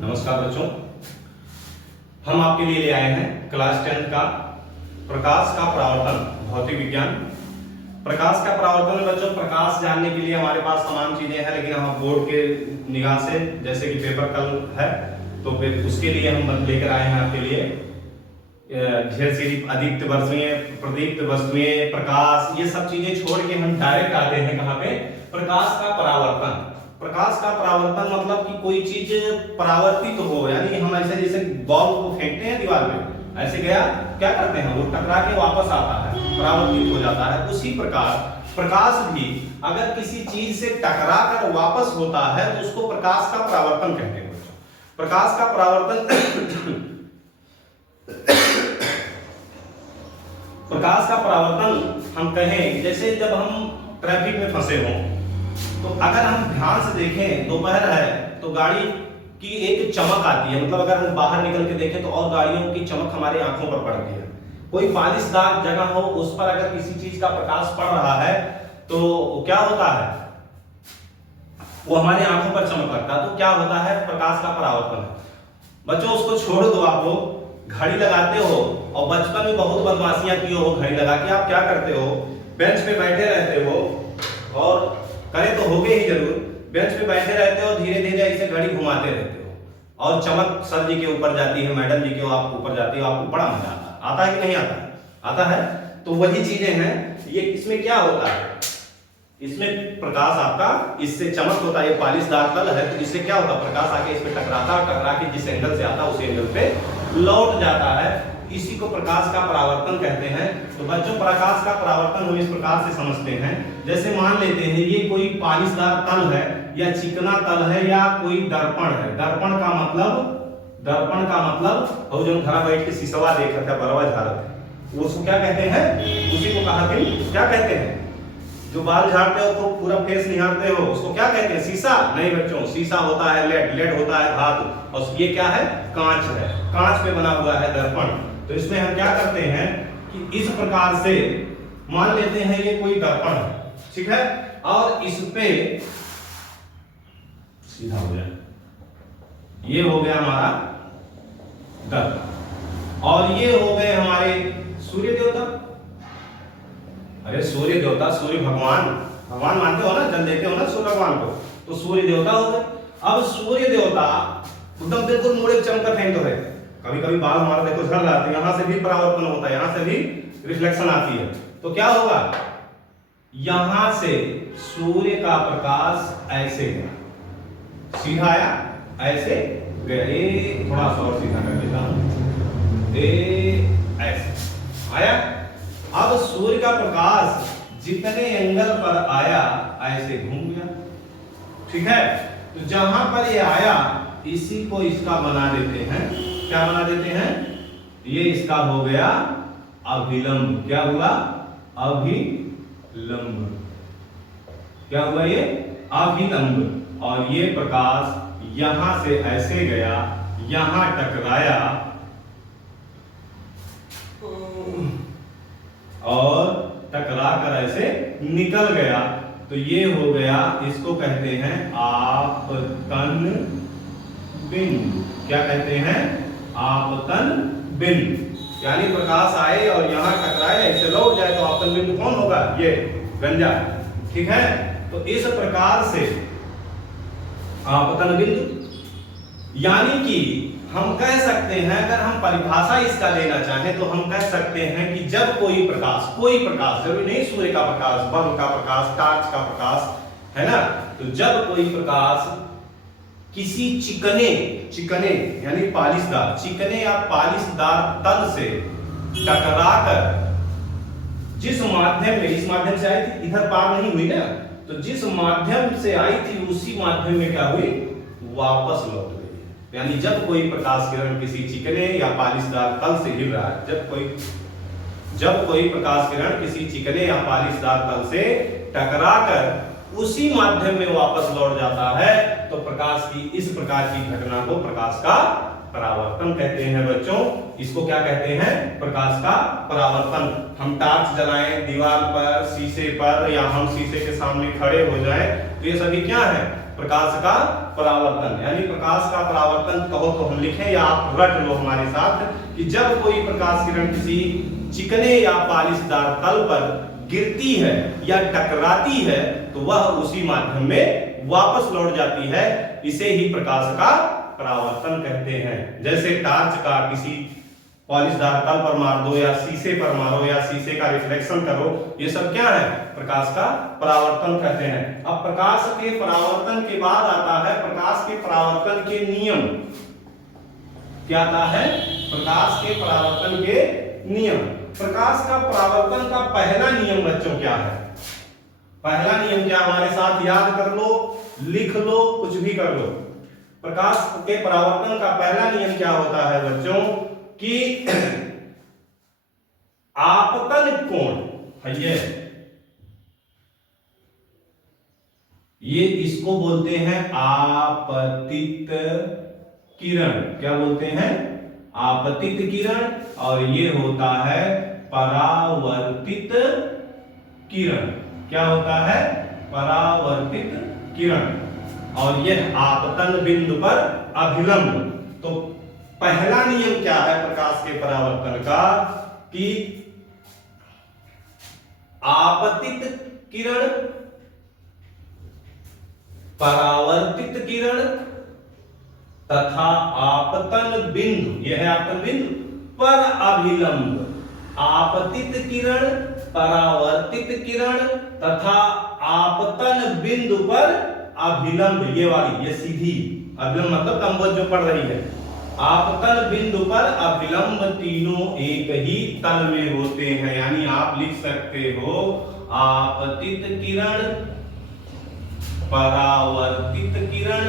नमस्कार बच्चों, हम आपके लिए ले आए हैं क्लास 10 का प्रकाश का परावर्तन भौतिक विज्ञान। प्रकाश का परावर्तन बच्चों, प्रकाश जानने के लिए हमारे पास तमाम चीजें हैं, लेकिन हम बोर्ड के निगाह से जैसे कि पेपर कल है तो उसके लिए हम लेकर आए हैं आपके लिए ढेर सारी अदीप्त वस्तुएं, प्रदीप्त वस्तुएं, प्रकाश, ये सब चीजें छोड़ के हम डायरेक्ट आते हैं कहाँ पे? प्रकाश का परावर्तन। प्रकाश का परावर्तन मतलब कि कोई चीज परावर्तित हो, यानी हम ऐसे जैसे बॉल को फेंकते हैं दीवार में, ऐसे गया, क्या करते हैं, वो टकरा के वापस आता है, परावर्तित हो जाता है। उसी प्रकार प्रकाश भी अगर किसी चीज से टकरा कर वापस होता है तो उसको प्रकाश का परावर्तन कहते हैं। प्रकाश का परावर्तन प्रकाश का परावर्तन हम कहें जैसे जब हम ट्रैफिक में फंसे हों, तो अगर हम ध्यान से देखें, दोपहर है तो गाड़ी की एक चमक आती है, मतलब अगर हम बाहर निकल के देखें तो और गाड़ियों की चमक हमारे आंखों पर पड़ती है। कोई पालिशदार जगह हो, उस पर अगर किसी चीज का प्रकाश पड़ रहा है तो क्या होता है, वो हमारे आंखों पर चमक लगता है। तो क्या होता है? प्रकाश का परावर्तन। बच्चों उसको छोड़ दो, आप लोग घड़ी लगाते हो और बचपन में बहुत बदमाशियां की हो, घड़ी लगा के आप क्या करते हो, बेंच पे बैठे रहते हो, और करे तो होगे ही जरूर, बेंच पे बैठे रहते हो, धीरे धीरे ऐसे घड़ी घुमाते रहते हो और चमक सर जी के ऊपर जाती है, मैडम जी के आप ऊपर जाती हो, आपको बड़ा मजा आता है कि नहीं आता? आता है। तो वही चीजें हैं ये। इसमें क्या होता है, इसमें प्रकाश आपका, इससे चमक होता है, ये पालिशदार तल है तो इससे क्या होता है, प्रकाश आके इस पे टकराता है, टकरा के जिस एंगल से आता है उस एंगल पे लौट जाता है। इसी को प्रकाश का परावर्तन कहते हैं। तो बच्चों प्रकाश का परावर्तन हम इस प्रकार से समझते हैं, जैसे मान लेते हैं ये कोई पालिशदार तल है या चिकना तल है या कोई दर्पण है। दर्पण का मतलब और जो घर बैठ के शीशवा देखा था, बरवा झाड़ते हैं, उसको क्या कहते हैं? उसी को कहा थे, क्या कहते हैं? जो बाल झाड़ते हो तो पूरा फेस निहारते हो, उसको क्या कहते हैं? शीशा? नहीं बच्चों, शीशा होता है लेड, लेड होता है धातु, और ये क्या है? कांच है, कांच पे बना हुआ है दर्पण। तो इसमें हम क्या करते हैं कि इस प्रकार से मान लेते हैं ये कोई दर्पण है, ठीक है, और इस पे सीधा हो जाए, ये हो गया हमारा दर्पण, और ये हो गए हमारे सूर्य देवता। अरे सूर्य देवता, सूर्य भगवान मानते हो ना, जल देते हो ना सूर्य भगवान को, तो सूर्य देवता हो गए। अब सूर्य देवता एकदम बिल्कुल मुड़े चमका फेंक तो है, कभी कभी बाल हमारा देखो झड़ रहा है, यहां से भी परावर्तन होता है, यहां से भी रिफ्लेक्शन आती है। तो क्या होगा, यहां से सूर्य का प्रकाश ऐसे गया, सीधा आया, ऐसे गया, ये थोड़ा सा और सीधा कर देता हूं, ऐसे आया। अब सूर्य का प्रकाश जितने एंगल पर आया ऐसे घूम गया, ठीक है। तो जहां पर ये आया इसी को इसका बना देते हैं, क्या बना देते हैं? ये इसका हो गया अभिलंब। क्या हुआ? अभिलंब। क्या हुआ? ये अभिलंब। और ये प्रकाश यहां से ऐसे गया, यहां टकराया और टकरा कर ऐसे निकल गया। तो ये हो गया, इसको कहते हैं आपतन बिंदु। क्या कहते हैं? आपतन बिंदु। यानी प्रकाश आए और यहां टकराए, ऐसे लौट जाए तो आपतन बिंदु कौन होगा? ये गंजा, ठीक है। तो इस प्रकार से आपतन बिंदु, यानी कि हम कह सकते हैं, अगर हम परिभाषा इसका लेना चाहें तो हम कह सकते हैं कि जब कोई प्रकाश, जरूरी नहीं सूर्य का प्रकाश, बल्ब का प्रकाश, टार्च का प्रकाश, है ना, तो जब कोई प्रकाश किसी चिकने यानी पालिशदार, चिकने या पालिशदार तल से टकराकर जिस माध्यम में, इस माध्यम से आई थी, इधर पार नहीं हुई ना, तो जिस माध्यम से आई थी उसी माध्यम में क्या हुई? वापस लौट गई। यानी जब कोई प्रकाश किरण किसी चिकने या पालिशदार तल से गिर रहा है, जब कोई प्रकाश किरण किसी चिकने या पालिशदार तल से टकराकर उसी माध्यम में वापस लौट जाता है, तो प्रकाश की इस प्रकार की घटना को प्रकाश का परावर्तन कहते हैं बच्चों। इसको क्या कहते हैं? प्रकाश का परावर्तन। हम टॉर्च जलाएं दीवार पर, शीशे पर, या हम शीशे के सामने खड़े हो जाएं, तो ये सभी क्या है? प्रकाश का परावर्तन, यानी प्रकाश का परावर्तन कहो तो हम लिखें या आप रट लो हमारे साथ कि जब कोई प्रकाश किरण किसी चिकने या पालिशदार तल पर गिरती है या टकराती है तो वह उसी माध्यम में वापस लौट जाती है, इसे ही प्रकाश का परावर्तन कहते हैं। जैसे टार्च का किसी पॉलिशदार तल पर मार दो या शीशे पर मारो या शीशे का रिफ्लेक्शन करो, ये सब क्या है? प्रकाश का परावर्तन कहते हैं। अब प्रकाश के परावर्तन के बाद आता है प्रकाश के परावर्तन के नियम। क्या आता है? प्रकाश के परावर्तन के नियम। प्रकाश का परावर्तन का पहला नियम बच्चों क्या है? पहला नियम क्या? हमारे साथ याद कर लो, लिख लो, कुछ भी कर लो। प्रकाश के परावर्तन का पहला नियम क्या होता है बच्चों कि आपतन कोण है, ये इसको बोलते हैं आपतित किरण। क्या बोलते हैं? आपतित किरण। और ये होता है परावर्तित किरण। क्या होता है? परावर्तित किरण। और यह आपतन बिंदु पर अभिलंब। तो पहला नियम क्या है प्रकाश के परावर्तन का कि आपतित किरण, परावर्तित किरण तथा आपतन बिंदु, यह है आपतन बिंदु पर अभिलंब। आपतित किरण, परावर्तित किरण तथा आपतन बिंदु पर अभिलंब, ये वाली, ये सीधी अभिलंब मतलब लंबवत जो पड़ रही है। आपतन बिंदु पर अभिलंब तीनों एक ही तल में होते हैं। यानी आप लिख सकते हो आपतित किरण, परावर्तित किरण,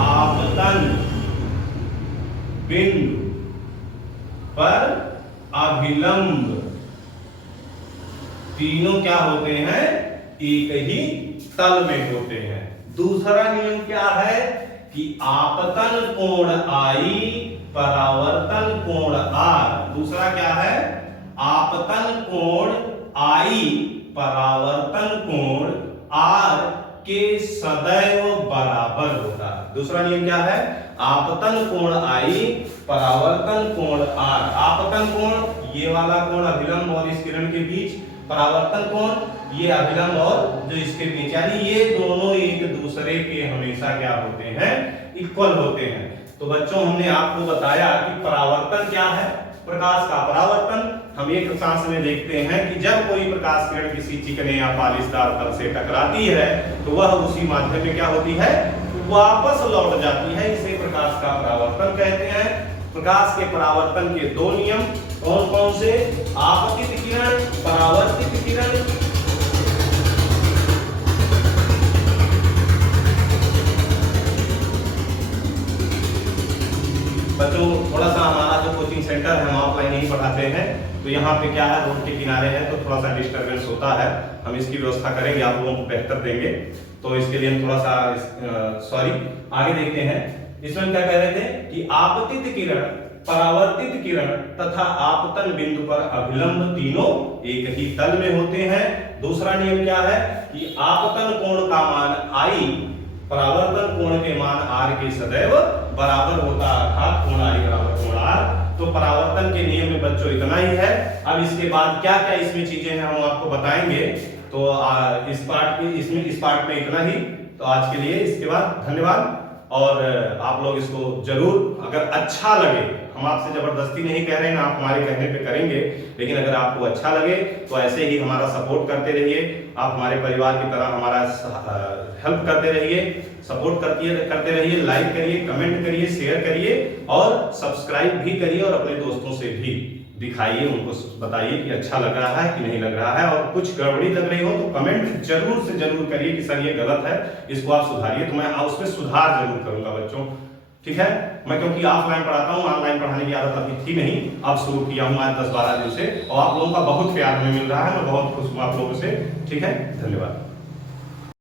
आपतन बिंदु पर अभिलंब तीनों क्या होते हैं? एक ही तल में होते हैं। दूसरा नियम क्या है कि आपतन कोण I, परावर्तन कोण R। दूसरा क्या है? आपतन कोण I, परावर्तन कोण R के सदैव बराबर होता है। दूसरा नियम क्या है? आपतन कोण I, परावर्तन कोण R। आपतन कोण ये वाला कोण अभिलंब और इस किरण के बीच, परावर्तन कोण ये अभिलंब और जो इसके बीच, यानी ये दोनों एक दूसरे के हमेशा क्या होते हैं? इक्वल होते हैं। तो बच्चों हमने आपको बताया कि परावर्तन क्या है। प्रकाश का परावर्तन हम एक सांस में देखते हैं कि जब कोई प्रकाश किरण किसी चिकने या पालिशदार तल से टकराती है तो वह उसी माध्यम में क्या होती है? वापस लौट जाती है। इसे प्रकाश का परावर्तन कहते हैं। प्रकाश के परावर्तन के दो नियम कौन कौन से? आपतित किरण, परावर्तित किरण। बच्चों थोड़ा सा हमारा जो कोचिंग सेंटर है हम ऑफलाइन ही पढ़ाते हैं, तो यहाँ पे क्या है, रोड के किनारे है तो थोड़ा सा डिस्टरबेंस होता है। हम इसकी व्यवस्था करेंगे, आप लोगों को बेहतर देंगे, तो इसके लिए हम थोड़ा सा सॉरी। आगे देखते हैं, इसमें हम क्या कह रहे थे कि आपतित किरण, परावर्तित किरण तथा आपतन बिंदु पर अभिलंब तीनों एक ही तल में होते हैं। दूसरा नियम क्या है कि आपतन कोण का मान I, परावर्तन कोण के मान R के सदैव बराबर होता है, अर्थात कोण I बराबर कोण R। तो परावर्तन के नियम में बच्चों इतना ही है। अब इसके बाद क्या क्या इसमें चीजें हैं हम आपको बताएंगे। तो इस पार्ट में इतना ही। तो आज के लिए इसके बाद धन्यवाद। और आप लोग इसको जरूर, अगर अच्छा लगे, हम आपसे जबरदस्ती नहीं कह रहे हैं, आप हमारे कहने पे करेंगे, लेकिन अगर आपको अच्छा लगे तो ऐसे ही हमारा सपोर्ट करते रहिए। आप हमारे परिवार की तरह हमारा हेल्प करते रहिए, सपोर्ट करते रहिए, लाइक करिए, कमेंट करिए, शेयर करिए और सब्सक्राइब भी करिए और अपने दोस्तों से भी दिखाइए, उनको बताइए कि अच्छा लग रहा है कि नहीं लग रहा है। और कुछ गड़बड़ी लग रही हो तो कमेंट जरूर से जरूर करिए कि सर ये गलत है, इसको आप सुधारिए, तो मैं उसमें सुधार जरूर करूंगा बच्चों। ठीक है, मैं क्योंकि ऑफलाइन पढ़ाता हूँ, ऑनलाइन पढ़ाने की आदत अभी थी नहीं, अब शुरू किया हूँ आज 10-12 दिन से, और आप लोगों का बहुत प्यार हमें मिल रहा है, मैं बहुत खुश हूँ आप लोगों से। ठीक है, धन्यवाद।